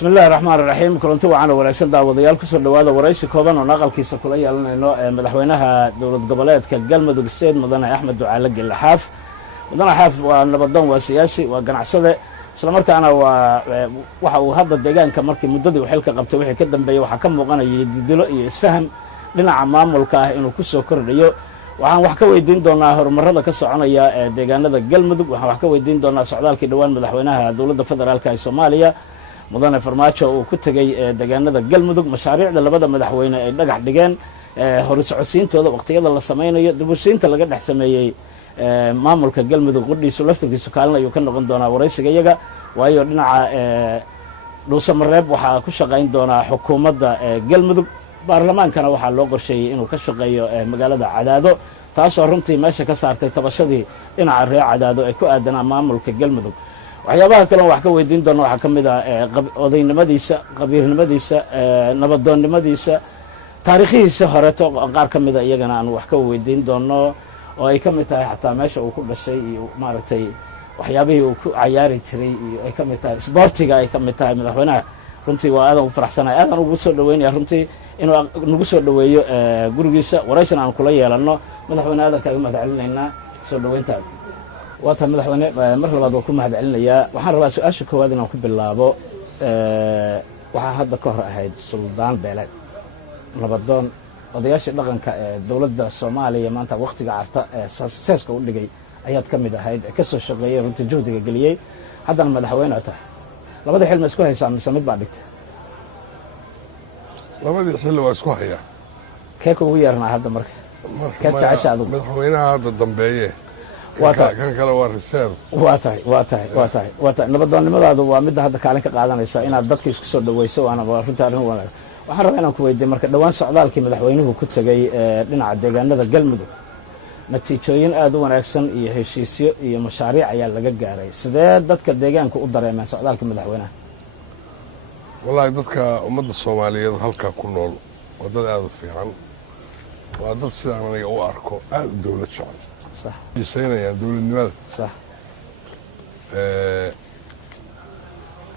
بسم الله الرحمن الرحيم كلنتي وعنا wanaagsan daawadayaal ku soo dhawaada waraysi kooban oo naqalkiisa kula yeelanayno madaxweynaha dowlad goboleedka Galmudug State Mudane Axmed Ducaale Gelaxaaf Mudane Xaaf waa nabadoon waa siyaasi waa ganacsade isla markaana waxa uu hadda deegaanka markii muddadii xilka qabtay wixii ka dambeeyay waxa ka muuqanayay didilo iyo isfaham dhinaca maamulka ah inuu ku soo kordhayo waxaan wax ka weydiin doonaa horumarada ka soconaya deegaanada Galmudug waxaan wax ka weydiin doonaa socdaalkii dhawaan madaxweynaha dowladda federaalka ee Soomaaliya mudane farmaajo uu ku tagay deegaanada Galmudug mashaariicda labada madaxweyne ay dhagax dhigeen hor socodsiintooda waqtiyada la sameeyo dibushiinta laga dhex sameeyay maamulka Galmudug qudhiisu laftigiisu kaalin ayuu ka noqon doonaa waraysiga iyaga waayo dhinaca dhuusamareeb waxaa ku shaqayn doonaa xukuumadda Galmudug baarlamaankana waxaa loo qorsheeyay inuu ka shaqeeyo magaalada Cadaado taasoo runtii meesha ka saartay tabashadii dhinaca reer Cadaado ay ku aadanaa maamulka Galmudug waxyaabaha kale wax ka weydiin doono waxa kamid ah odaynimadiisa qabiirnimadiisa nabadoonnimadiisa taariikhiisa hore to qaar kamid ah iyagana aan wax ka weydiin doono oo ay kamid tahay xataa meesha uu ku dhashay iyo maaragtay waxyaabihii uu ku ciyaari jiray iyo ay kamid tahay sportiga ay kamid tahay madaxweynaha runtii waa aadan u faraxsanahay aadan ugu soo dhaweynaya runtii inuu nagu soo dhaweeyo gurigiisa waraysan aan kula yeelano madaxweyne aadan kaaga mahadcelinaynaa soo dhaweyntaada waata madaxweyne mar labaad waa ku mahadcelinayaa waxaan rabaa su-aasha koowaad inaan ku bilaabo waxaa hadda ka hor ahayd suldaan beeleed nabadoon odayaashii dhaqanka ee dowladda Soomaaliya maanta waqtiga carta seeska u dhigay ayaad ka mid ahayd ka soo shaqeeyay runtii juhdiga geliyay haddana madaxweyne tahay labada xil ma isku haysaa mise mid baa dhigtay labadii xil waa isku hayaa kee kugu yeernaa hadda marka kee taasha adigu madaxweynaha hadda dambeeye kan kale waa reserve waa tahay nabadoonnimadaadu waa midda hadda kaalin ka qaadanaysa inaad dadka isku soo dhawayso waana runtii arrin wanaagsan waxaan rabaa inaan ku weydiiyo marka dhawaan socdaalkii madaxweynuhu ku tagay dhinaca deegaanada Galmudug natiijooyin aad u wanaagsan iyo heshiisyo iyo mashaariic ayaa laga gaaray sidee dadka deegaanka u dareemeen socdaalkii madaxweynaha wallahi dadka ummadda Soomaaliyeed halka ku nool waa dad aad u fiican waa dad sidaan aniga u arko aad u dawlad jecel صح يسينayaan dawladnimada صح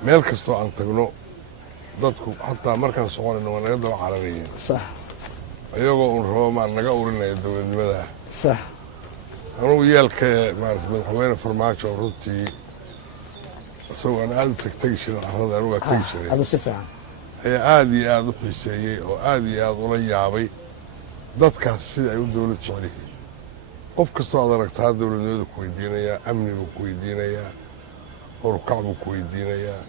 meel kastoo aan tagno dadku xataa markaan soconayno waa naga daba cararayeen صح ayagoo un rabo maan naga urinaya dawladnimada صح anugu yeelka maaragtay madaxweyne farmaajo runtii isagoo aan aad u tegi jirin carrada anugu aan tegi jiray hada si fiican ayaa aad iyo aad u xiiseeyey oo aad iyo aad ula yaabay dadkaas sida ay u dawlad jecel yihiin qof kastoo aad aragtaa dawladnimadu ku weydiinayaa amni buu ku weydiinayaa horukac buu ku weydiinayaa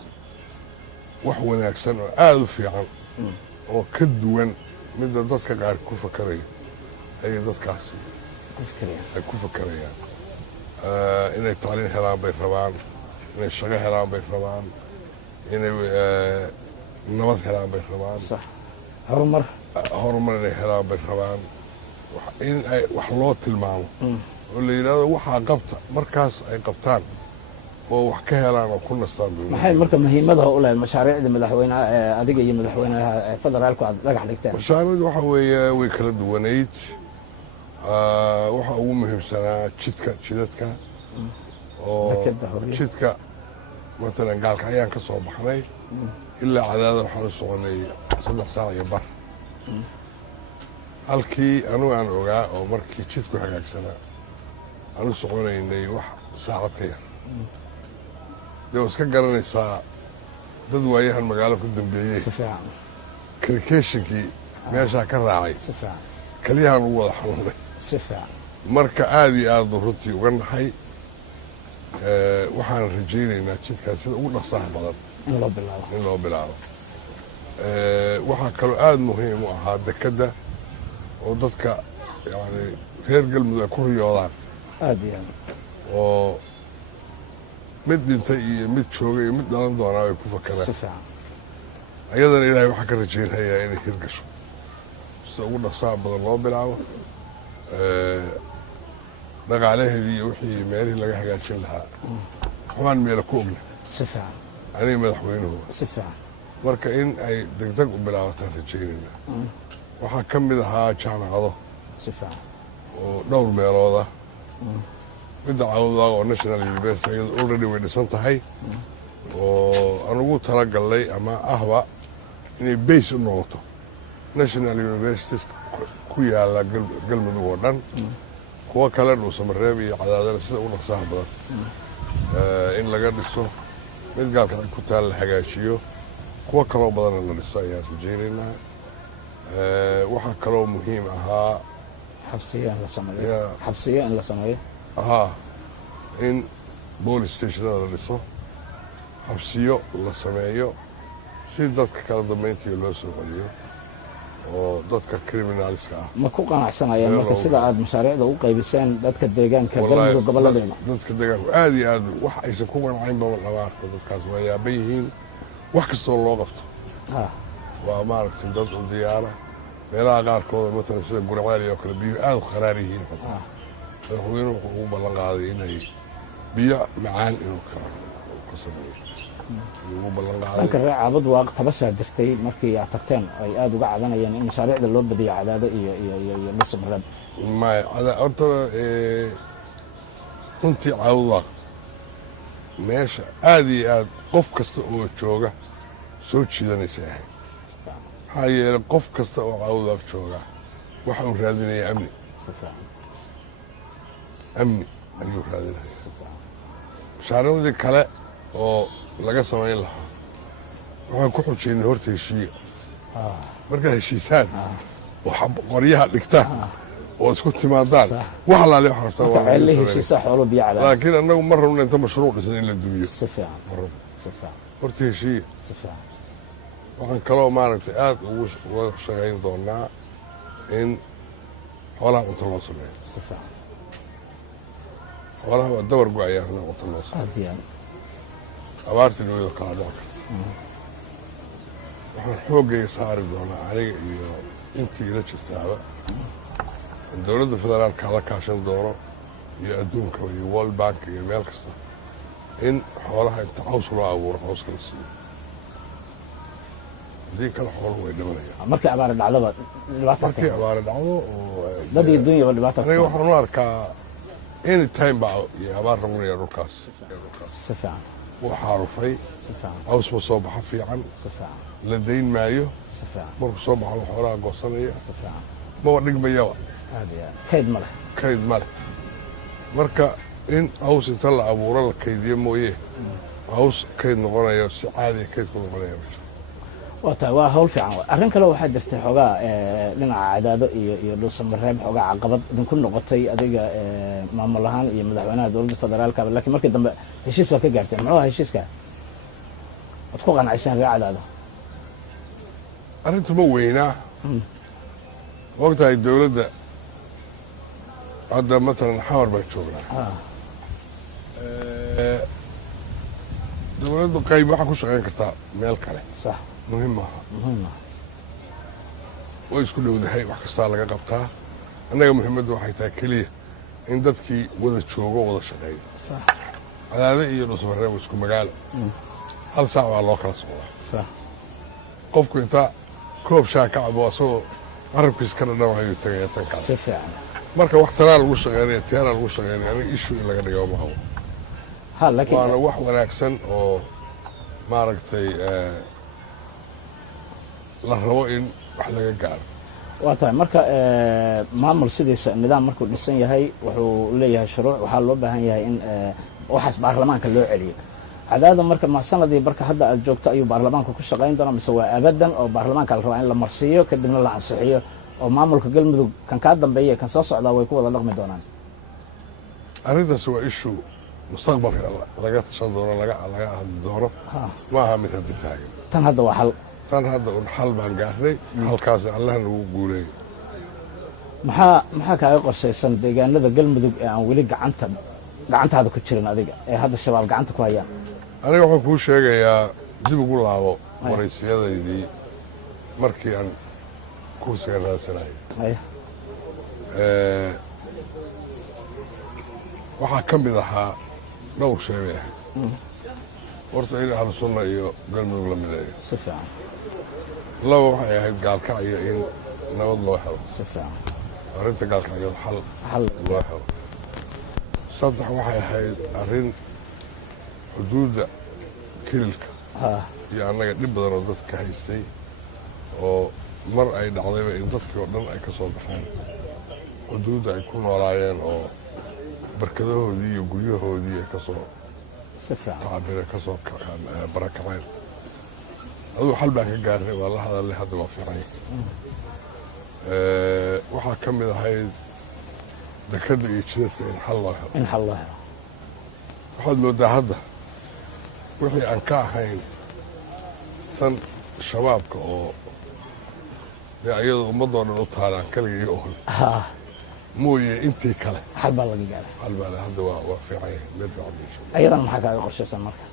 wax wanaagsan oo aad u fiican oo ka duwan midda dadka qaar ku fakarayo ayay dadkaasi ay ku fakarayaan inay tacliin helaan bay rabaan inay shaqo helaan bay rabaan inay nabad helaan bay rabaan horumar inay helaan bay rabaan in ay wax loo tilmaamo oo la yiraahdo waxa qabta markaas ay qabtaan oo wax ka helaan oo ku nastaan maxay marka muhiimadaha u leeyahay mashaariicda madaxweynaha adiga iyo madaxweynaha federaalku aad dhagax dhigteen mashaariicdu waxa weeye way kala duwaneyd waxa ugu muhiimsanaa jidadka oo jidka مثلا gaalka ayaan ka soo baxnay ilaa Cadaado waxaan u soconay 3 saac iyo bar halkii anu aan ogaa oo markii jidku hagaagsanaa aanu soconaynay wax saacad ka yar dee iska garanaysaa dad waayahan magaalo ku dambeeyey krikeshinkii meeshaa ka raacay kaliyahan ugu wada xanuunay marka aad iyo aad runtii uga naxay waxaan rajaynaynaa jidkaas sida ugu dhaqsaha badan in loo bilaabo waxaa kaloo aad muhiim u ahaa dekedda oo dadka yani reer Galmudug ay ku riyoodaan aad iyo oo mid dhintay iyo mid joogay iyo mid dhalan doonaa ay ku fakaraan ayadana ilaahay waxaa ka rajaynayaa inay hirgasho sida ugu dhaqsaha badan loo bilaabo dhaqaalaheedii iyo wixii meelihii laga hagaajin lahaa waxbaan meela ku ogna aniga madaxweynuhu marka in ay degdeg u bilaabataan rajaynayna waxaa ka mid ahaa jaamacado oo dhowr meelooda midda cawdaaga oo national university iyada already way dhisan tahay oo aan ugu talagalnay ama ahba inay base u noqoto national universities ku yaala galmudug oo dhan kuwa kale dhuusamareeb iyo cadaadana sida u dhaqsaha badan in laga dhiso mid gaalkacyo ku taal la hagaajiyo kuwa kaloo badanna la dhiso ayaan rajaynaynaa waxaa kaloo muhiim ahaa xabsiyo in la sameeyo in police stationada la dhiso xabsiyo la sameeyo si dadka kala dambayntiiyo loo soo celiyo oo dadka criminalska ah ma ku qanacsanayaan marka sida aad mashaariicda u qaybiseen dadka deegaanka galmudug gobolladeena dadka deegaanku aad iyo aad wax aysan ku qancaynba lama arko dadkaas waa yaaban yihiin wax kastoo loo qabto waa maaragtay dad u diyaara meelaha qaarkooda matalan sida guraceel oo kale biyuhu aad u qaraar yihiin xataa madaxweynuhu wuxuu ugu ballan qaaday inay biyo macaan inuu ka sameeyo ugu ballan qaaday dhanka reer caabud waa tabashaa jirtay markii aad tagteen ay aad uga cadanayeen in mashaariicda loo badiyo cadaado iyo dhuusamareeb maya horta runtii caabud waa meesha aad iyo aad qof kasta oo jooga soo jiidanaysa ahayd maxaa yeelay qof kasta oo caabud waa jooga waxa uu raadinaya amni ayuu raadinaya mashaariicdii kale oo laga samayn lahaa waxaan ku xujaynay horta heshiiya markaad heshiisaan oo qoryaha dhigtaan oo isku timaadaan wax alaale wax rabtaan laakiin annagu ma rabno inta mashruuc dhisna in la dumiyo horta heshiiya waxaan kaloo maaragtay aad uga shaqayn doonaa in xoolaha cunto loo sameeyo xoolaha waa dabar go-ayaan hadaa cunto loo sameeyo abaartii nooyada kala dhici karta waxaan xoogaya saari doonaa aniga iyo intii ila jirtaaba in dowladda federaalka la kaashan doono iyo adduunka iyo world bank iyo meel kasta in xoolaha inta caws loo abuuro cawska la siiyo haddii kale xooluhu way dhimanayaan markii abaari dhacdaba markii abaari dhacdo oo dad iyo dunyaba dhibaato aniga waxaan u arkaa any time baa iyo abaar ragunaya dhulkaas si fiican wuu xaarufay caws ma soo baxa fiican la dayn maayo markuu soo baxo xoolaha goosanaya maba dhigmayaba kayd ma leh marka in caws inta la abuuro la kaydiyo mooye caws kayd noqonayo si caadiya kayd ku noqonaya ma jiro waa hawl fiican arrin kale waxaa jirtay xoogaa dhinaca cadaado iyo dhuusamareeb xoogaa caqabad idinku noqotay adiga maamul ahaan iyo madaxweynaha dowladda federaalka laakiin markii dambe heshiis baa ka gaarteen muxuu ahaa heshiiska waad ku qanacseen reer cadaado arrintu ma weynaa ogtahay dowladda hadda matalan xamar baan joognaa dowladdu qayb waxaa ku shaqayn kartaa meel kale sax muhiim maaha way isku dhowdahay wax kastaa laga qabtaa annaga muhiimaddu waxay tahay keliya in dadkii wada joogo wada shaqeeyo cadaado iyo dhuusamareeb waa isku magaalo hal saac baa loo kala socdaa qofku intaa koob shaa ka cabo asagoo carabkiis ka dhadhama ayuu tagaya tan kale si fiican marka wax tanaa lagu shaqeynaya tiyaanaa lagu shaqeynaya aniga ishu in laga dhigo ma qabo waana wax wanaagsan oo maaragtay la rabo in wax laga gaaro waa tahay marka maamul sidiisa nidaam markuu dhisan yahay wuxuu leeyahay shuruuc waxaa loo baahan yahay in waxaas baarlamaanka loo celiyo cadaada marka ma sanadii marka hadda aad joogto ayuu baarlamaanka ku shaqayn doonaa mise waa abadan oo baarlamaanka la rabaa in la marsiiyo kadibna la ansixiyo oo maamulka galmudug kan kaa dambeeya kan soo socdaa way ku wada dhaqmi doonaan arrintaas waa ishu mustaqbalka laga tashan doono laga hadli doono ma aha mid hadda taagan tan hadda waa xal tan hadda un xal baan gaarnay halkaasna allah nagu guuleeyo maxaa kaaga qorshaysan deegaanada galmudug ee aan weli gacantaada ku jirin adiga ee hadda shabaab gacanta ku hayaan aniga waxaan kuu sheegayaa dib ugu laabo waraysiyadaydii markii aan kursiga raadsanayay waxaa ka mid ahaa dhowr shay bay ahayd horta in ahlu sunna iyo galmudug la mideeyo si fiican laba waxay ahayd gaalkacyo in nabad loo helo si fiican arrinta gaalkacyood xal loo helo saddex waxay ahayd arrin xuduudda kililka iyo annaga dhib badan oo dadka haystay oo mar ay dhacdayba in dadkii oo dhan ay ka soo baxeen xuduudda ay ku noolaayeen oo barkadahoodii iyo guryahoodii ay ka soo tacabireen ka soo barakaceen aduu xal baan ka gaarnay waa la hadalnay hadda waa fiican yahay waxaa ka mid ahayd dekadda iyo jidadka in xal loo helo waxaad moodaa hadda wixii aan ka ahayn tan shabaabka oo dee ayadoo ummadoo dhan u taalaan kaligii ohol mooye intii kale xal baa laga gaaray xal baa hadda waa fiican yahay meel fiican insha Allah ayadana maxaa kaaga qorshaysan marka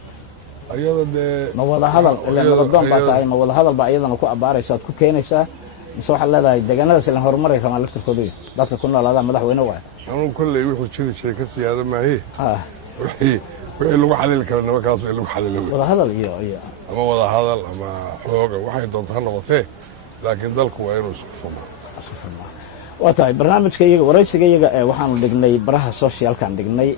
ayada dee ma wada hadal ilaa nabaddoon baa tahay ma wada hadal baa ayadana ku abaaraysa aad ku keenaysaa mise waxaad leedahay deegaanadaas ilan horumaray rabaan laftirkooda dadka ku noolaadaa madaxweyne waay anugu kolley wuxuu jiri jiray ka siyaada maaye wixii lagu xalili kara nimankaas in lagu xalilo wada hadal iyo ama wada hadal ama xooga waxay doonta ha noqotee laakiin dalku waa inuu isku furmaa waa tahay barnaamijka iyaga waraysiga iyaga waxaanu dhignay baraha socialkaan dhignay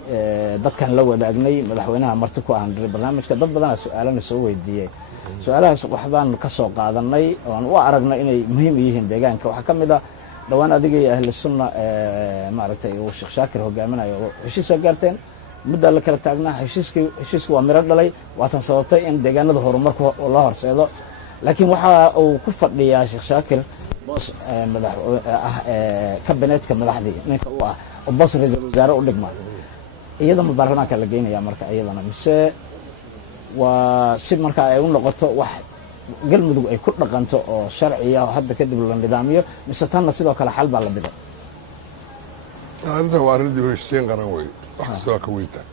dadkan la wadaagnay madaxweynaha marti ku aan dhiray barnaamijka dad badanaa su-aalana soo weydiiyey su-aalahaas waxbaan ka soo qaadanay oan u aragnay inay muhiim yihiin deegaanka waxaa ka mid ah dhowaan adiga iyo ahli sunna maaragtay uu sheekh shaakir hogaaminayo oo heshiis soo gaarteen muddaa la kala taagnaa heshiiska waa miro dhalay waatan sababtay in deegaanada horumarku la horseedo laakiin waxa uu ku fadhiyaa sheekh shaakir boos kabineetka madaxdii ninka u ah oo boos ra-iisul wasaare u dhigma iyadama baarlamaanka la geynaya marka iyadana mise waa si markaa ay u noqoto wax galmudug ay ku dhaqanto oo sharciya oo hadda kadib la nidaamiyo mise tanna sidoo kale xal baa la biday arrintan waa arrin dib u heshiisiin qaran wey wax kasta waa ka weyntaa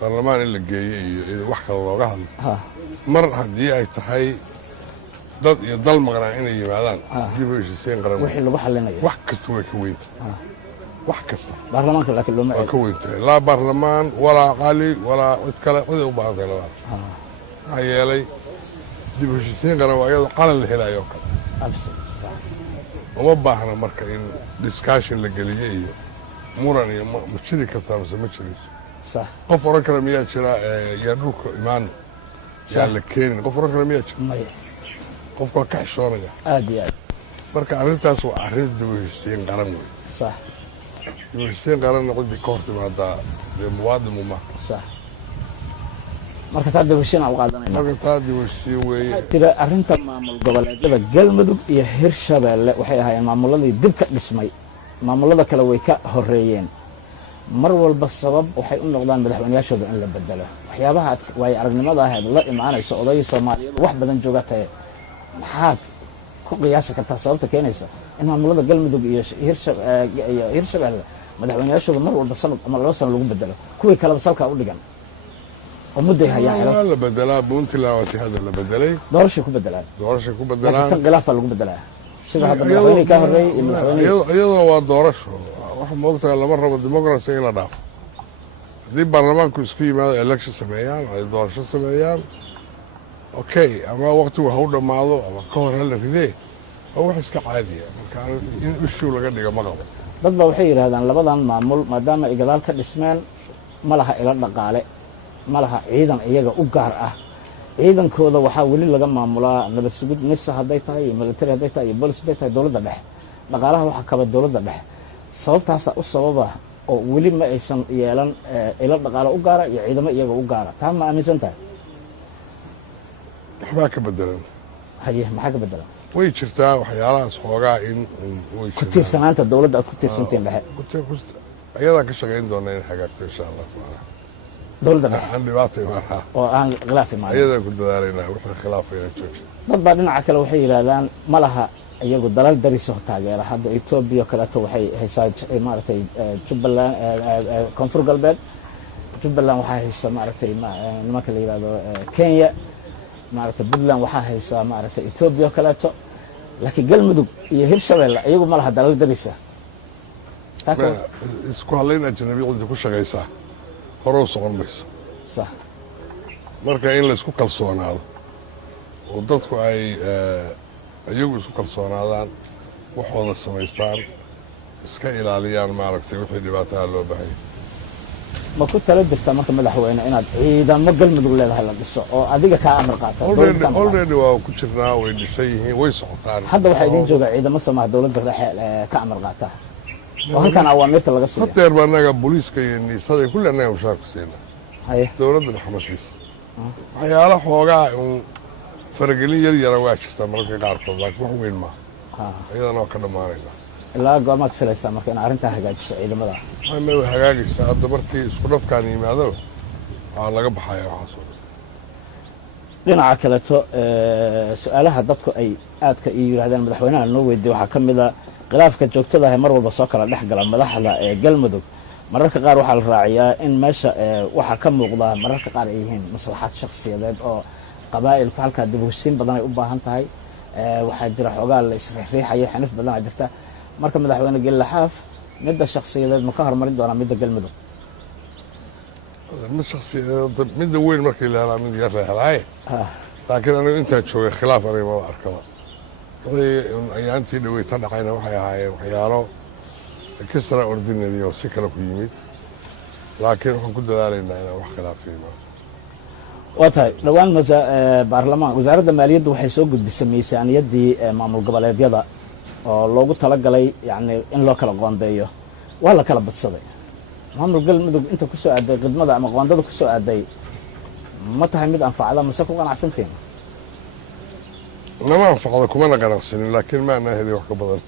baarlamaan in la geeyey iyo in wax kale looga hadlo mar haddii ay tahay dad iyo dal maqnaa inay yimaadaan dib u heshiisiin qaran wixii lagu xalinayo wax kasta way ka weyntaa wax kasta baarlamaanka laakiin looma waa ka weyntaa laa baarlamaan walaa qali walaa cid kale ciday u baahan tahay labadaas maxaa yeelay dib u heshiisiin qaran waa iyadoo qalan la helayo kale uma baahna marka in discussion la geliyo iyo muran iyo ma jiri kartaa mise ma jirayso qof oran kale miyaa jira yaa dhulka imaano yaa la keenin qof oran kale miyaa jira qofka waa ka xishoonaya aad iyo aad marka arrintaas waa arrin dib u heshiisiin qaran wey dib u heshiisiin qaranna ciddii ka hor timaadaa dee muwaadin uma marka taa dib u heshiisiin aan u qaadanayna marka taa dib u heshiisiin weeye tira arrinta maamul goboleedyada galmudug iyo hirshabeelle waxay ahaayeen maamuladii dib ka dhismay maamulada kale way ka horeeyeen mar walba sabab waxay u noqdaan madaxweynayaashooda in la bedelo waxyaabaha waayo aragnimada ahayd la imaanaysa odayii soomaaliyeed wax badan jooga tahe maxaad ku qiyaasi kartaa sababta keenaysa in maamulada galmudug iyo hirshabeelle madaxweynayaashooda mar walba sanad ama 2 sano lagu bedelo kuwii kaleba salkaa u dhigan oo mudday hayaan la bedelaa puntland waati hadda la bedelay doorashay ku bedelaan tan khilaafaa lagu bedelaa sida hadda madaxweyne ka horeeyay iyo madaxweyne iyadoo waa doorasho waxa moogtahay lama rabo democracy in la dhaafo haddii baarlamaanku isku yimaado election sameeyaan ay doorasho sameeyaan okay ama waqtigu ha u dhammaado ama ka hor hala ridee waa wax iska caadiya marka in issue laga dhigo ma qabo dad baa waxay yidhaahdaan labadan maamul maadaama ay gadaal ka dhismeen ma laha ilo dhaqaale ma laha ciidan iyaga u gaar ah ciidankooda waxaa weli laga maamulaa nabad sugid nisa hadday tahay iyo military hadday tahay iyo bolis hadday tahay dowladda dhexe dhaqaalaha waxaa kaba dowladda dhexe sababtaasaa u sababa oo weli ma aysan yeelan ilo dhaqaale u gaara iyo ciidamo iyaga u gaara taa ma aaminsan tahay waxbaa ka bedelan haye maxaa ka bedelan way jirtaa waxyaalahaas xoogaa in way ku tiirsanaanta dowladda aad ku tiirsantiin dhexe ayadaa ka shaqayn doona in hagaagto insha allah tacaala dowladda dhexe aan dhibaata imaanha oo aan khilaaf imaan ayadaan ku dadaalaynaa wixii khilaafayna jooji dad baa dhinaca kale waxay yidhaahdaan ma laha iyagu dalal darisoo taageera hadda etoobiya kaleeto waxay haysaa maaragtay jubbaland koonfur galbeed jubbaland waxaa haysa maaragtay nimanka la yidhahdo kenya maaragtay puntland waxaa haysaa maaragtay etoobiya kaleeto laakiin galmudug iyo hirshabeelle iyagu ma laha dalal darisa isku hadlayn ajnabi cidda ku shaqaysaa horou socon mayso marka in la isku kalsoonaado oo dadku ay iyagu isku kalsoonaadaan waxooda samaystaan iska ilaaliyaan maaragtay wixii dhibaataha loo baahanya ma ku tala jirta marka madaxweyne inaad ciidamo galmudug leedahay la dhiso oo adiga kaa amar qaata already waa ku jirnaa way dhisan yihiin way socotaan hadda waxaa idin jooga ciidamo samaha dowladda dhexe ka amar qaata oo halkan awaamirta laga siiyo hadeer baa annaga booliiska iyo niisada kulli annaga mushaarka siina haye dowladda dhexe ma siiso waxyaala xoogaa un faragelin yar yara waa jirtaa mararka qaarkood laakiin wax weyn maaha iyadan oo ka dhammaanayna ilaa goormaad filaysaa marka in arrintaa hagaajiso ciidamada ma way hagaagaysaa hadda markii isku dhafkaan yimaadaba waxaa laga baxaya waxaasoo dhan dhinaca kaleeto su-aalaha dadku ay aadka iyo yidhahdeen madaxweynaha noo weydiiye waxaa ka mid a khilaafka joogtada ah mar walba soo kala dhex gala madaxda ee galmudug mararka qaar waxaa la raaciyaa in meesha waxaa ka muuqda mararka qaar ay yihiin maslaxaad shakhsiyadeed oo qabaa'ilku halkaa dib u heshiin badan ay u baahan tahay waxaa jira xoogaa la isriixriixayo xanif badanaa jirta marka madaxweyne Gelaxaaf midda shakhsiyadeed ma ka hormarin doonaa midda galmudug mid shakhsiyadeed midda weyn markii la helaa mid yar la helaaye laakiin anigu intaan joogay khilaaf aniga maba arkaba wixii ayaantii dhaweyta dhacayna waxay ahaayeen waxyaalo kasra ordinary oo si kale ku yimid laakiin waxaan ku dadaalaynaa inaan wax khilaafiyo waa tahay dhowaan baarlamaan wasaaradda maaliyadda waxay soo gudbisay miisaaniyaddii maamul goboleedyada oo loogu talagalay yani in loo kala qoondeeyo waa la kala badsaday maamul galmudug inta ku soo aaday khidmada ama qoondada ku soo aaday ma tahay mid anfacda mase ku qanacsantiin nama anfacdo kumana qanacsanin laakiin maana helin wax ka badan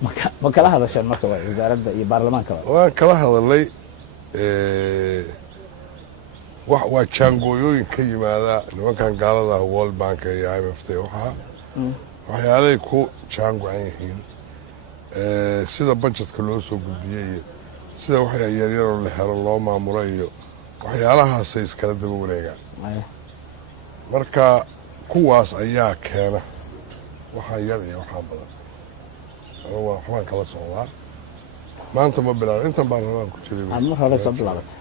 ma kala hadasheen marka wasaaradda iyo baarlamaanka waan kala hadalnay waa jaangooyooyin ka yimaada nimankan gaalada ah world bank iyo IMF waxyaalay ku jaango-an yihiin sida budgetka loo soo gudbiyey iyo sida waxya yaryaroo la helo loo maamulo iyo waxyaalahaasay iskala daba wareegaan marka kuwaas ayaa keena waxaa yar iyo waxaa badan anugu waxbaan kala socdaa maanta ma bilaabin intan baarlamaan ku jiray mar hore soo bilaabatay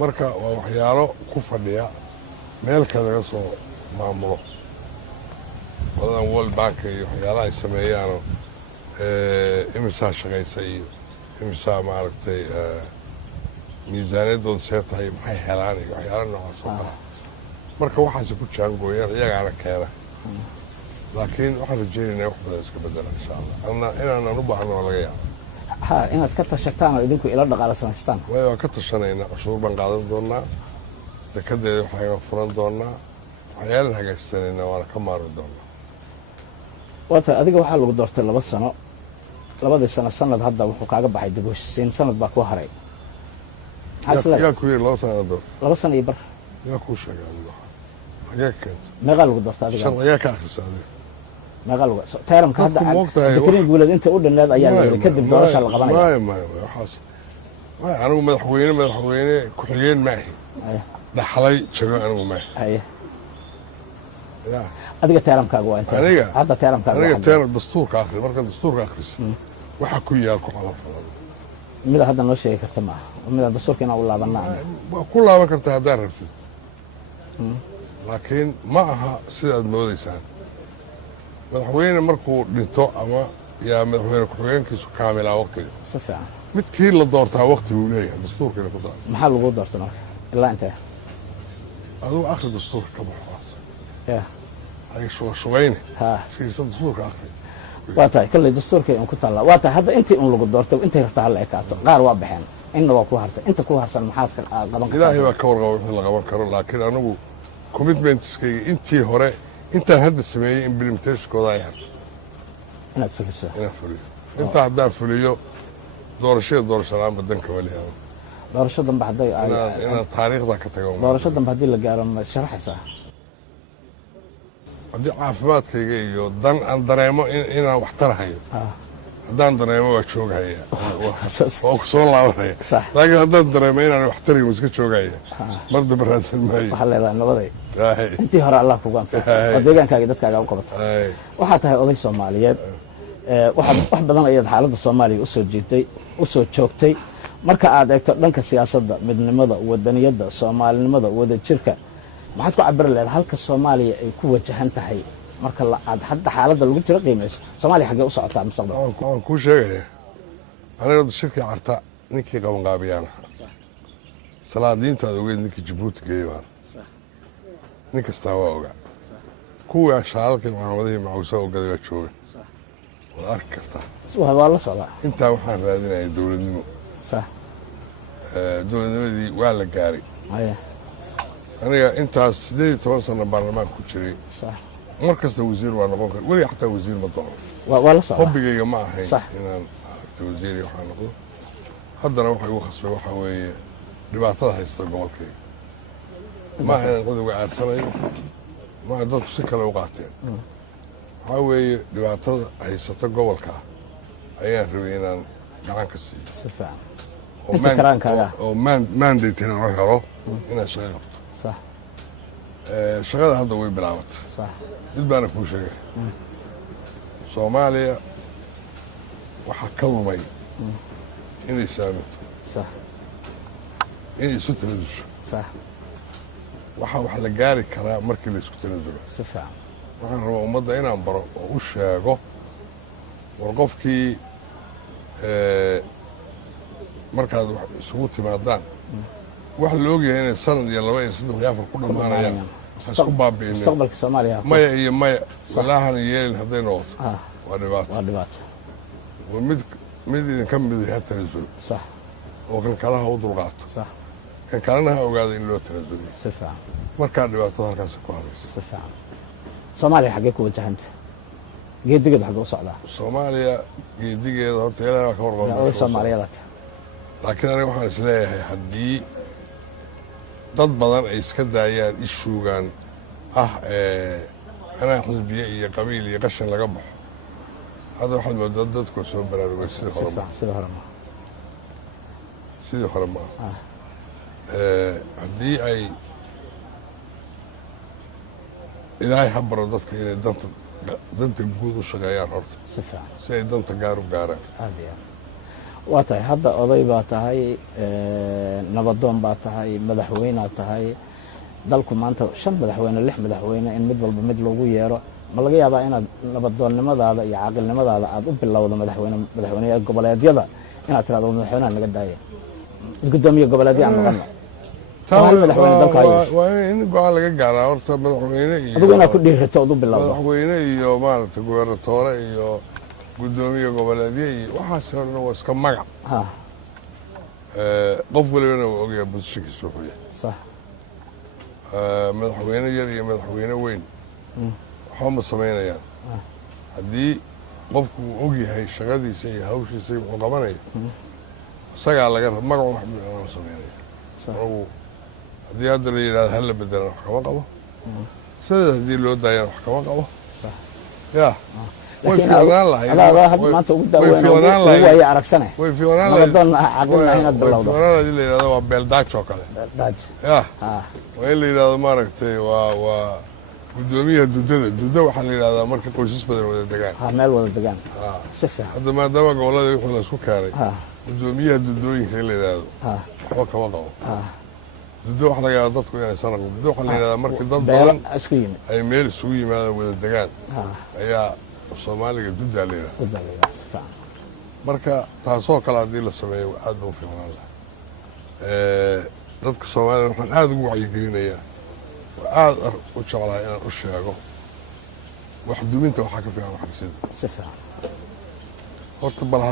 marka waa waxyaalo ku fadhiya meel ka laga soo maamulo wadadan world bank iyo waxyaalaha ay sameeyaanoo imisaa shaqaysa iyo imisaa maaragtay miisaaniyaddooda see tahay maxay helaan iyo waxyaala noocaas oo kale marka waxaase ku jaangooyaan iyagaana keena laakiin waxaan rajeynaynaa wax badan iska bedela insha allah inaanan u baahno waa laga yaaba inaad ka tashataan oo idinku ila dhaqaala samaystaan way waan ka tashanaynaa cashuur baan qaadan doonaa dekadeeda waxayna furan doonaa waxyaalan hagaajisanaynaa waana ka maarmi doonaa waa tahay adiga waxaa lagu doortay 2 sano labadii sano sanad hadda wuxuu kaaga baxay dib u heshiisiin sanad baa ku haray yaa ku yiri 2 sano doortay 2 sano iyo bar yaa ku sheegay adiga xagee keenta meeqa lagu doortay adiga sharciga ka akhrisaa adiga meeqa lagu tayramka hadda fikrin guulad inta u dhaneed ayaa la kadib doorasho la qabanaya ma waxaas anigu madaxweyne ku xigeen ma ahi dhaxlay jago anigu ma ahi adiga tayramkaaga waa inta hadda tayramkaaga aniga tayram dastuurka akhri marka dastuurka akhris waxa ku yaal ku xalal falad mid hadda noo sheegi karta ma mid dastuurka inaa u laabanaa waa ku laaban kartaa haddaan rabtid laakiin ma aha sida aad moodaysaan madaxweyne markuu dhinto ama yaa madaxweyne ku-xigeenkiisu kaamilaa waqtiga si fiican midkii la doortaa waqti buu leeyahay dastuurkiina ku dar maxaa lagu doortay marka ilaa intee adigu akhri dastuurka ka baxaas ya ay shugayne fiirsa dastuurka akhri waa tahay kalley dastuurka in ku taallaa waa tahay hadda intii un lagu doortay intay rabtaa hala ekaato qaar waa baxeen inna waa ku hartay inta ku harsan maxaad qaban kartaa ilaahay baa ka warqaba wixii la qaban karo laakiin anigu commitmentskayga intii hore intaan hadda sameeyey implementationkooda ay hartay inaad fuliso inaan fuliyo intaa haddaan fuliyo doorasho la-aanba danka waliyaa doorasho dambe hadday inaan taariikhda ka tago doorasho dambe haddii la gaaro ma sharaxaysaa haddii caafimaadkayga iyo dan aan dareemo inaan wax tarahayo haddaan dareemo waa joogahaya waa ku soo laabanaya laakiin haddaan dareemo inaan wax tarayo waa iska joogahaya mar dambe raadsan maayo waxaa leedahay nabaday intii hore allah kugu anfaco oo deegaankaaga dadkaaga u qabato waxaa tahay oday soomaaliyeed wax badan ayaad xaaladda soomaaliya usoo joogtay marka aad eegto dhanka siyaasadda midnimada wadaniyadda soomaalinimada wadajirka maxaad ku cabiri leedahay halka soomaaliya ay ku wajahan tahay marka aad hadda xaaladda lagu jiro qiimayso soomaaliya xaggee u socotaa mustaqbalka waan kuu sheegaya aniga shirkii carta ninkii qabanqaabiyaan ahaa salaadiintaad ogeyd ninkii jabuuti geeyey baan صح nin kastaa waa ogaa صح kuwii aan shaalalkii caamadihii macawsa ogaday baa jooga صح waad arki kartaa والله صلاة intaa waxaan raadinaya dowladnimo صح dowladnimadii waa la gaaray أيه aniga intaas 18 sano baarlamaan ku jiray صح mar kasta wasiir waa noqon kara weli xataa wasiir ma doono والله صلاة hobbigayga ma ahayn صح inaan maaragtay wasiiri waxaa noqdo haddana waxa igu khasbay waxaa weeye dhibaatada haysta gobolkayga ma aha inaan cid uga aadsanayo maaha dadku si kale u qaateen waxaa weeye dhibaatada haysata gobolka ayaan rabay inaan gacan ka siiyo صفا oo inta karaankaaga oo mandate inaan u helo inaan shaqo qabto صح shaqada hadda way bilaabatay صح mid baana kuu sheegay soomaaliya waxaa ka lumay inay saaminto صح inay isu tanadusho صح waxaa wax la gaari karaa markii la isku tanasulo صفا waxaan rabaa ummadda inaan baro oo u sheego war qofkii markaad wax isugu timaadaan wax la ogyahay inay sanad iyo 2 iyo 3 iyo 4 ku dhammaanayaan ha isku baabi'inin مستقبل الصومالي maya iyo maya walaahan yeelin hadday noqoto waa dhibaato والدبات waa mid idinka mid ha tanasulo صح oo kan kalaha u dulqaato صح kan kalena ha ogaado in loo tanasulo صفا markaa dhibaatada halkaas ku haraysa صفا صومالي حقك وجهنت قد قد حق وصعدا soomaaliya geedigeeda horta ilaahay waa ka لا warqaba صومالي لك laakiin aniga waxaan isleeyahay haddii dad badan ay iska daayaan ishuugan ah anaa xisbiye iyo qabiil iyo qashin laga baxo hadda waxaad moodaa dadku soo baraarugay sidii hore صفا ma سيده هرما sidii hore ma haddii ay ilaahay ha baro dadka inay danta guud u shaqeeyaan horta صفا si ay danta gaar u gaaraan هذه واتاي هذا oday baa tahay nabadoon baa tahay madaxweyne tahay dalku maanta 5 madaxweyne 6 madaxweyne in mid walba mid loogu yeero ma laga yaabaa inaad nabadoonnimadaada iyo caaqilnimadaada aad u bilowdo madaxweynaha goboleedyada inaad tiraahdo madaxweynaha naga daaya gudoomiye goboleedyo aan noqono waa in go-aan laga gaaraa horta madaxweyne iyo adigu inaad ku dhiirato ood u bilowdo madaxweyne iyo maaragtay gubernatoore iyo gudoomiye goboleedyo iyo waxaas horena waa iska magac ha qof walibana waa ogyahay bushikiisa wuxuu yahay صح madaxweyne yar iyo madaxweyne weyn waxba ma samaynayaan haddii qofku uu ogyahay shaqadiisa iyo hawshiisa wuxuu qabanayo isagaa laga rab magacu wax ma samaynaya anigu haddii hadda la yidhahdo hala bedelan wax kama qabo sidaas haddii loo daayana wax kama qabo ya way fiicnaan lahayd maanta ugu daaweyn way aragsane way fiicnaan lahayd nabadoon caaqilna inaad bilowdo way fiicnaan lahayd in la yidhahdo waa beeldaajo oo kale daaj ya ha waa in la yidhahdo maaragtay waa gudoomiyaha dudda waxaa la yidhahdaa marka qoysas badan wada degaan ha meel wada degaan si fiican hadda maadaama gobolada wixii la isku keenay ha gudoomiyaha dudooyinka in la yidhaahdo ha waxba kama qabo ha duddo waxa laga yaabaa dadku inay sanaq duddo waxaa la yidhahdaa markii dad beel badan isku yimid ay meel isugu yimaadaan wada degaan ha ayaa soomaaliga duddaa la yidhahdaa wadaaga si fiican marka taasoo kale haddii la sameeyo aad buu fiicnaan lahaa dadka soomaalida waxaan aada ugu wacyigelinayaa waa aada u jeclahay inaan u sheego wax duminta waxaa ka fiican wax dhisida si fiican horta bal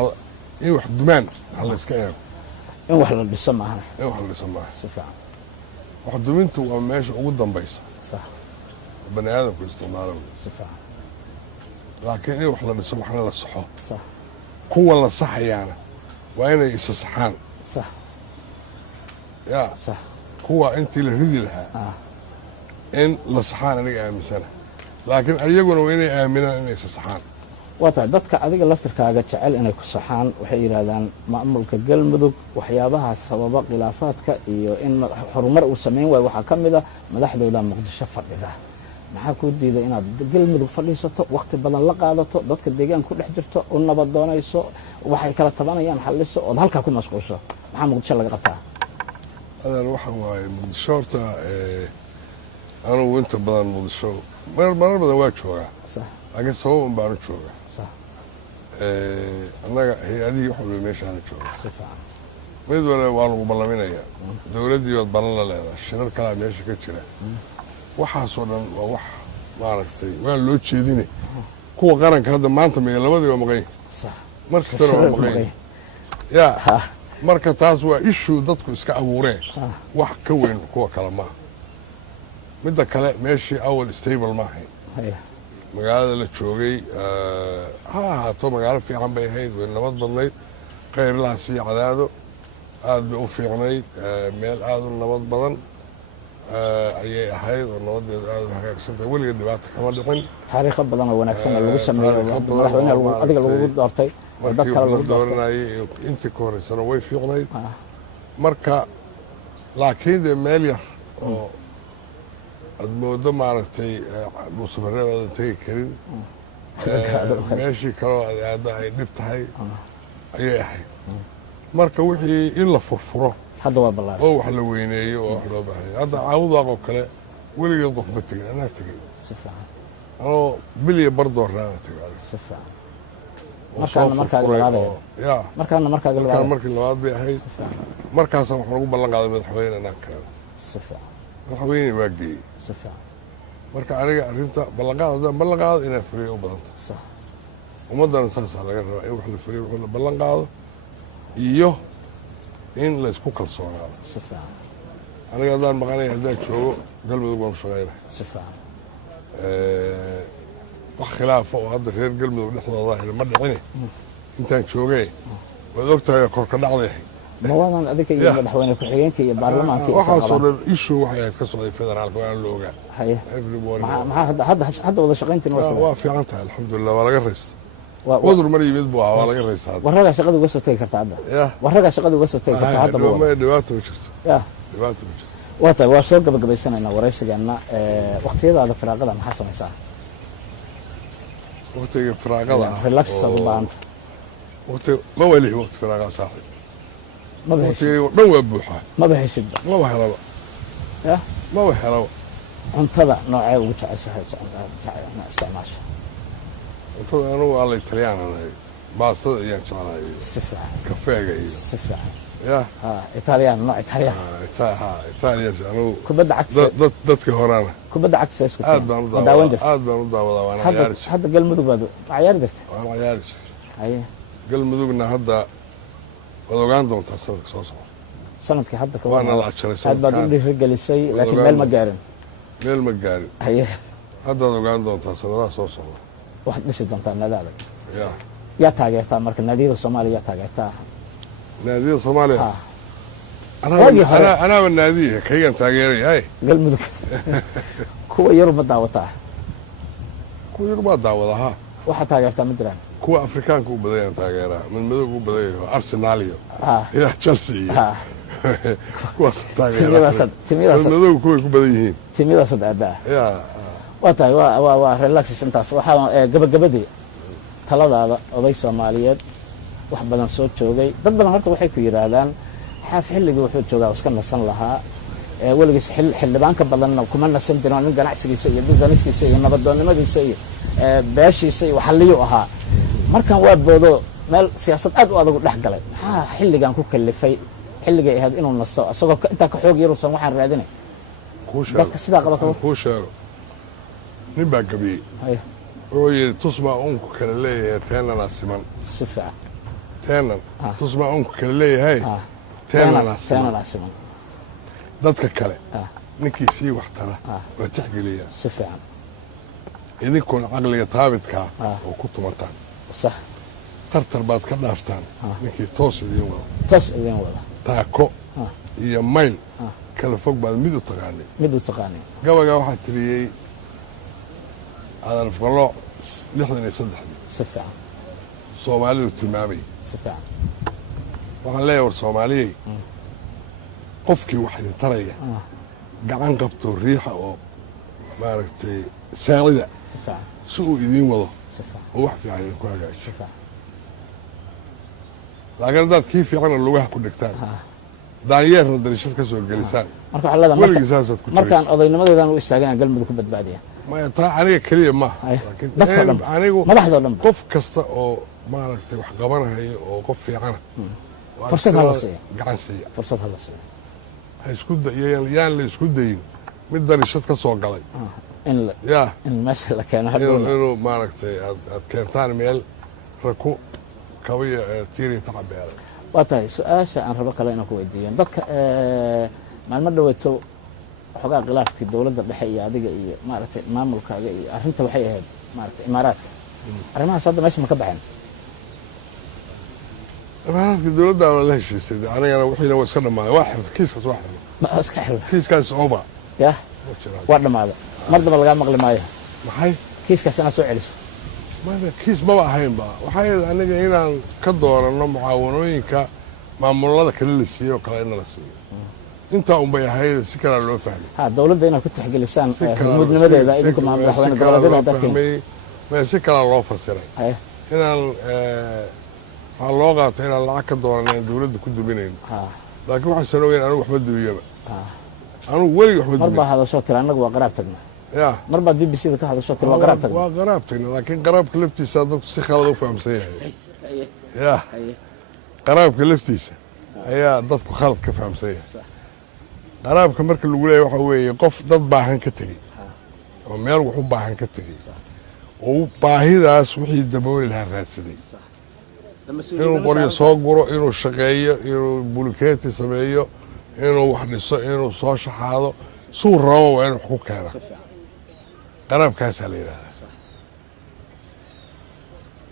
in wax dumaan ha la iska eego in wax la dhiso maahan in wax la dhiso maaha si fiican wax dumintu waa meesha ugu dambaysa صح bani aadamku isticmaalo si fiican laakiin in wax la dhiso waxna la saxo صح kuwa la saxayaana waa inay isa saxaan صح ya صح kuwa intii la ridi lahaa in la saxaan aniga aaminsana laakiin ayaguna waa inay aaminaan inay isa saxaan waa tahay dadka adiga laftirkaaga jecel inay ku saxaan waxay yidhaahdaan maamulka galmudug waxyaabaha sababa khilaafaadka iyo in horumar uu samayn waayo waxaa ka mid a madaxdooda muqdisho fadhida maxaa kuu diiday inaad galmudug fadhiisato wakti badan la qaadato dadka deegaan ku dhex jirto u nabadoonayso waxay kala tabanayaan xalliso ood halkaa ku mashquulsho maxaa muqdisho laga qabtaa adan waxa waaye muqdisho horta anugu inta badan muqdisho marar badan waa joogaa صح laakiin sabab un baanu joogaa صح annaga hay-adihii wax walba meeshaana jooga si fiican mid waliba waa lagu ballaminayaa dowladdii baad ballan la leedahay shirar kalaa meesha ka jira waxaasoo dhan waa wax maaragtay waan loo jeedine kuwa qaranka hadda maanta maya labadii waa maqan yihin mar kastana waa maqan yihin yaa marka taas waa ishuu dadku iska abuureen wax ka weyn kuwa kale maaha midda kale meeshii awal stable ma ahayn magaalada la joogay ha ahaato magaalo fiican bay ahayd way nabad badnayd khayrlahaas iyo cadaado aad bay u fiicnayd meel aad u nabad badan ayay ahayd oo nabadeedu aad u hagaagsantahay weliga dhibaata kama dhicin taariikho badan oo wanaagsan oo lagu sameeyo madaxweynaha adiga lagu doortay oo dad kale lagu dooranayay intii ka horeysana way fiicnayd marka laakiin dee meel yar oo aad moodo maaragtay muusamareeb aadan tegi karin meeshii kaloo aada ay dhib tahay ayay ahayd marka wixii in la furfuro hadda waa ballaaran oo wax la weyneeyo oo wax loo baahanya hadda caawudaaq oo kale weligeed qof ma tegin anaa tegay si fiican anoo bilya bardoornaana tegay si fiican markaana markii labaad bay ahayd markaasaan waxaan ugu ballan qaaday madaxweyne inaan keeno si fiican madaxweyne waa geeyey si fiican marka aniga arrinta ballanqaad haddaan ballan qaado inaan fuliyo u badanta ummaddana saasaa laga rabaa in wax la fuliyo wuxuu la ballan qaado iyo in la isku kalsoonaado si fiican aniga haddaan maqanaya haddaan joogo galmudug waan shaqaynaya si fiican wax khilaafa oo hadda reer galmudug dhexdooda ahna ma dhicine intaan joogee waad ogtahay oo korka dhacday ahayd mawadan adiga iyo madaxweyne ku-xigeenka iyo baarlamaanka waxaasoo dhan issue waxay ahayd ka socday federaalka waa loo ogaa hadda wada shaqayntiin waa fiican tahay alxamdulilah waa laga raysta wadur mar yimid buu ahaa waa laga raysta warragaa shaqada uga soo tegi karta hadda warragaa shaqada uga soo tegi karta hadda dhibaato ma jirto dhibaato ma jirto waa tahay waa soo gabagabaysanaynaa waraysigeena waqtiyadaada firaaqada maxaa samaysaa waqtiga firaaqada relaxaad u baahanta waqti ma weli waqti firaaqada saaxiib waqtigayga dhan waa buuxaa maba heshidba maba helaba maba helaba cuntada noocee ugu jeceshahay isticmaasha cuntada anugu alla italyaananahay baastada ayaan jeclahay si fiican kafeega iyo si fiican ya italyan nooc italyan italias anugu kubadda cagta dadka horaana kubadda cagta isku aad baan u daawadaa waana ciyaari jiray hadda galmudug baad ciyaari jirtay waan ciyaari jiray haye galmudugna hadda waad ogaan doontaa sanadka soo socda sanadkii hadda waana la ajaray aad baad u dhiirigelisay laakiin meel ma gaarin meel ma gaarin haye haddaad ogaan doontaa sanadaha soo socda waxaad dhisi doontaa naadaada ya yaa taageertaa marka naadiyada soomaaliya yaa taageertaa naadiyada soomaaliya anaaba naadiya kaygan taageeray hay galmudug kuwa yurub ma daawataa kuwa yurub baa daawadaa ha waxaa taageertaa ma jiraan kuwa afrikaanka u badayaan taageeraa mid madoog u badayaho arsenal iyo ilaa chelsea iyo kuwaas taageeraa mid madoog kuway ku badan yihiin timyadaasad aadaa waa tahay waa relaxis intaas waxaa gabagabadii taladaada oday soomaaliyeed wax badan soo joogay dad badan horta waxay ku yidhaahdaan xaaf xilligii wuxuu joogaa iska nasan lahaa weligiis xildhibaanka badanna kuma nasan jirin nin ganacsigiisa iyo businesskiisa iyo nabadoonnimadiisa iyo beeshiisa iyo waxalliyuu ahaa markan waa boodo meel siyaasad aad u adagu dhex galay maxaa xilligan ku kalifay xilligay ahayd inuu nasto isagoo intaa ka xoog yaruusan waxaan raadinay dadka sidaa qaba kuu sheego nin baa gabiyey wuxuu yidhi tusmaa unku kale leeyahay teenanaa siman si fiican teenan tusmaa unku kale leeyahay teenanaa siman dadka kale ninkii sii wax tara waa tixgeliya si fiican idinkuna caqliga taabidkaa oo ku tumataan sax tartar baad ka dhaaftaan ninkii toos idiin wada taako iyo mayl kala fog baad mid u taqaanay gabagaa waxaa tiriyey aadan afqalooc 63 si fiican soomaalidu tilmaamayay si fiican waxaan leeyahay war soomaaliyey qofkii wax idin taraya gacan qabto riixa oo maaragtay saacida si uu idiin wado oo wax fiican idinku hagaajiyo laakiin haddaad kii fiicana lugaha ku dhigtaan daanyeerna darishad ka soo gelisaan weligii saasaad ku markaan odaynimadeedan u istaagana galmudug ku badbaadiya maya taa aniga keliya maaha anigu madaxdoo dhan qof kasta oo maaragtay wax qabanahayo oo qof fiicana fursad hala siiyo gacan siiya fursad hala siiyo ha isku yaan la isku dayin mid darishad ka soo galay in meesha la keeno inuu maaragtay aad keentaan meel raku kabiya tiiri tacabeelay waa tahay su-aasha aan rabo kale inaan ku weydiiyo dadka maalmo dhaweeto xogaa khilaafkii dowladda dhexe iyo adiga iyo maaragtay maamulkaaga iyo arrinta waxay ahayd maaragtay imaaraadka arrimahaas hadda meesha ma ka baxeen imaaraadka dowladda waa la heshiisay anigana wixiina waa iska dhammaaday waa xirtay kiiskaas waa xirtay ma iska xirtay kiiskaas over yah waa dhammaaday mar daba lagaa maqli maayo maxay kiiskaas inaad soo celiso kiis maba ahaynba waxay aniga inaan ka dooranno mucaawanooyinka maamulada kale la siiyo oo kale in la siiyo intaa unbay ahayd si kalaa loo fahmay ha dowladda inaad ku tixgelisaan hudnimadeeda idinku madaxweyne goboleedyada hadda ma si kalaa loo fasiray inaan waxaa loo qaatay inaan lacag ka dooranno aan dowladda ku duminayno laakiin waxaysan ogeyn anigu waxba dumiyaba anigu weliga waxba mar baa hadashoo tiri annagu waa qaraab tagna ya mar baad b b c da ka hadashoo tiri waa qaraab tagna waa qaraab tagna laakiin qaraabka laftiisa dadku si khalad u fahamsan yahay ya qaraabka laftiisa ayaa dadku khalad ka fahamsan yahay qaraabka marka lagu leeyahay waxaa weeye qof dad baahan ka tegey oo meel wax u baahan ka tegey oo baahidaas wixii dabooli lahaa raadsaday inuu qoryo soo guro inuu shaqeeyo inuu bulkeeti sameeyo inuu wax dhiso inuu soo shaxaado suu rabo waa inuu wax ku keena qaraabkaasaa la yidhahdaa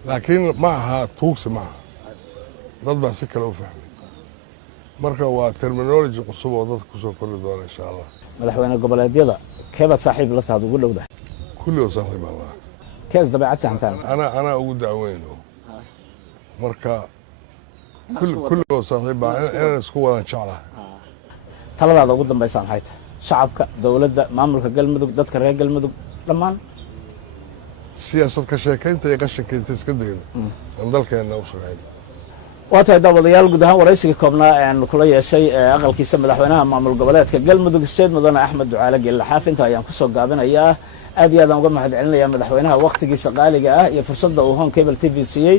laakiin ma aha tuugsi ma aha dad baa si kale u fahmay marka waa terminology cusub oo dadka kusoo kordhi doona insha allah madaxweyne goboleedyada keebaad saaxiib la tahay ugu dhowdahay kulligoo saaxiib aan lahaa kees dabeecad fiicantaan anaa ugu dacweyno marka kulligoo saaxiib baa inaan isku wadan jeclahay taladaada ugu dambaysa maxay tahay shacabka dowladda maamulka galmudug dadka reer galmudug dhammaan siyaasad ka sheekaynta iyo qashinka inta iska dayno aan dalkeenna u shaqayno waa tahay daawadayaal guud ahaan waraysigii koobnaa aan kula yeeshay aqalkiisa madaxweynaha maamul goboleedka galmudug seyd mudane axmed ducaale geelaxaaf inta ayaan kusoo gaabinayaa aad iyo aadaan uga mahad celinayaa madaxweynaha wakhtigiisa qaaliga ah iyo fursadda uu home cable t v siiyey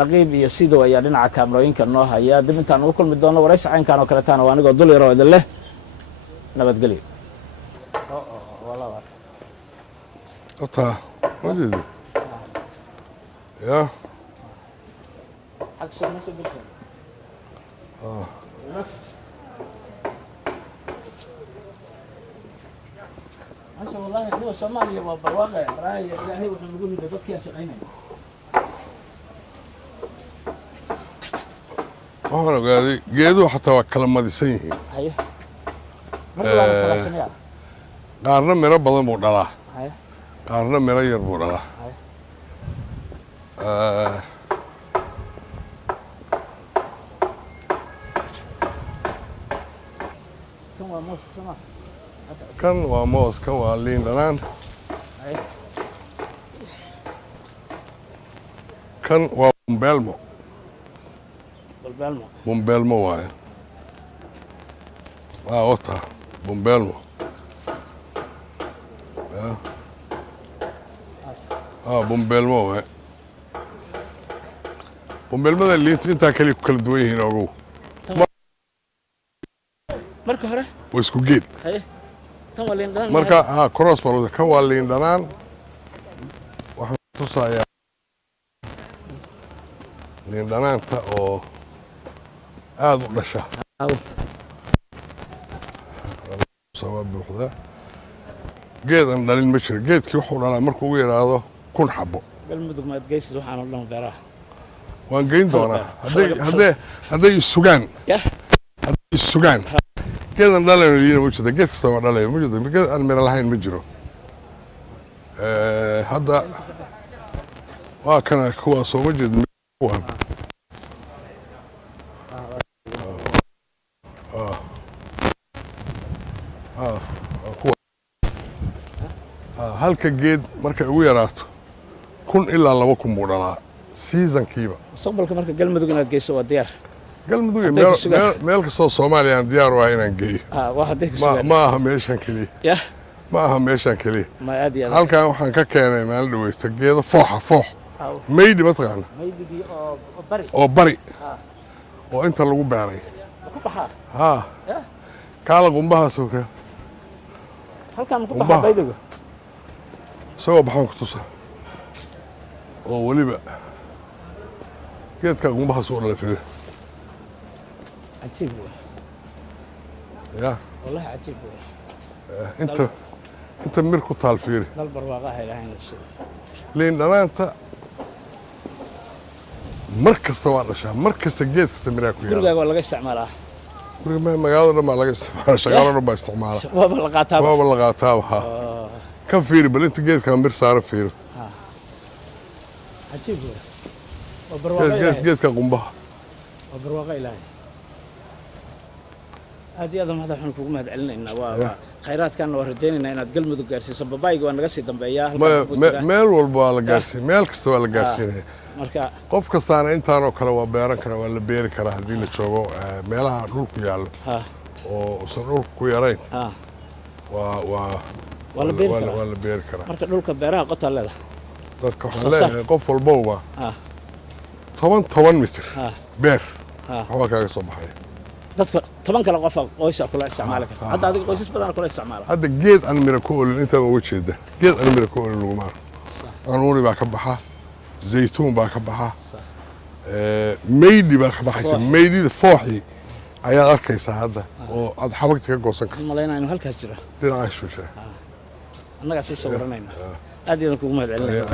naqiib iyo sidow ayaa dhinaca kaamarooyinka noo haya dib intaan ugu kulmi doono waraysi caynkan oo kaletaana waa anigoo dul yaroo idin leh nabadgelyo otaa wajeedi ya masha wallahi aniga soomaaliya waa barwaaqe baraayo ilaahay wuxuu nagu riday dadkii aan shaqaynaya waxaan ogaaday geeduhu xataa waa kala madisan yihiin qaarna miro badan buu dhalaa qaarna miro yar buu dhalaa kan waa moos kan waa liin dhanaan kan waa bumbeelmo bumbeelmo waaye waa wata bumbeelmo bumbeelmo waaye bumbeelmada liintu intaa kaliya ku kala duwan yihiin ogow marka hore waa isku geed marka cross bal kan waa liin dhanaan waxaan tusayaa liin dhanaanta oo aad u dhasha sabab buuxda geed aan dhalin ma jiro geedkii wuxuu dhalaa markuu ugu yaraado 1000 xabo galmudug ma adgeysid waxaan oo dhan beeraha waan geyn doonaa hadday isugaan geedan dhalayno ma jirto geed kasta waa dhalaya ma jirto geed aan miro lahayn ma jiro hadda waa kana kuwa soo ma jeed kuwan halka geed markay ugu yaraato 1000 ilaa 2000 buu dhalaa seasonkiiba mustaqbalka marka galmudug inaad geyso waa diyaar galmudug meel kastoo Soomaaliya aan diyaar u ahay inaan geeyo ma aha meeshan kaliya ma aha meeshan kaliya halkan waxaan ka keenay maalin dhaweeyta geedo foox maydi ma taqaana oo bari oo inta lagu beeray ku baxaa haa kaala qumbahaasoo kale halkan ku baxaa baydago isagoo baxaan ku tusa oo weliba geedka qumbahaas oo dhalafay cajiib ya والله عجيب انت ميركو تالفيري دل برواقه الهين لين دلانتا مركز سوا دشا مركز جيد كسميراكو يا guriga waa laga isticmaalaa guriga ma magaalada ma laga isticmaalaa shaqaalada ma isticmaalaa waa la qaataa waa la qaataa waxa kan fiiri bal inta geedka mir saara fiiri عجيب وبرواقه geedka qumbaha وبرواقه الهين هذه هذا ما هذا حنا كوجمة علنا وخيرات كانوا ورجينا إن تقلموا ذكرسي سببايق وأنا قصي دنبياه مال والبال قارسي مال كستوى القارسي مركا قف كستانا أنت أنا وكلا وبيرن كلا ولا بير كلا هذين تشوفوا مالها نور كيال وصنور كيارين ولا بير كلا مركا نور كبيرها قطع لذا لا قف والبوبة 8 متر بير هو كذا صباحي dadka 10 kala qof qoys kula isticmaal karta hadda adiga qoysas badan kula isticmaal hadda geed aan mira ku olin inta ugu jeeda geed aan mira ku olin lagu maar anuuri baa ka baxa zeytuun baa ka baxa meeydi baa ka baxaysa meeydida fooxi ayaa arkaysa hadda oo aad xabagta ka goosan karto malaynaa inuu halkaas jiro dhinaca shusha annaga sii sawiranayna aad iyo aad kugu mahad celinayna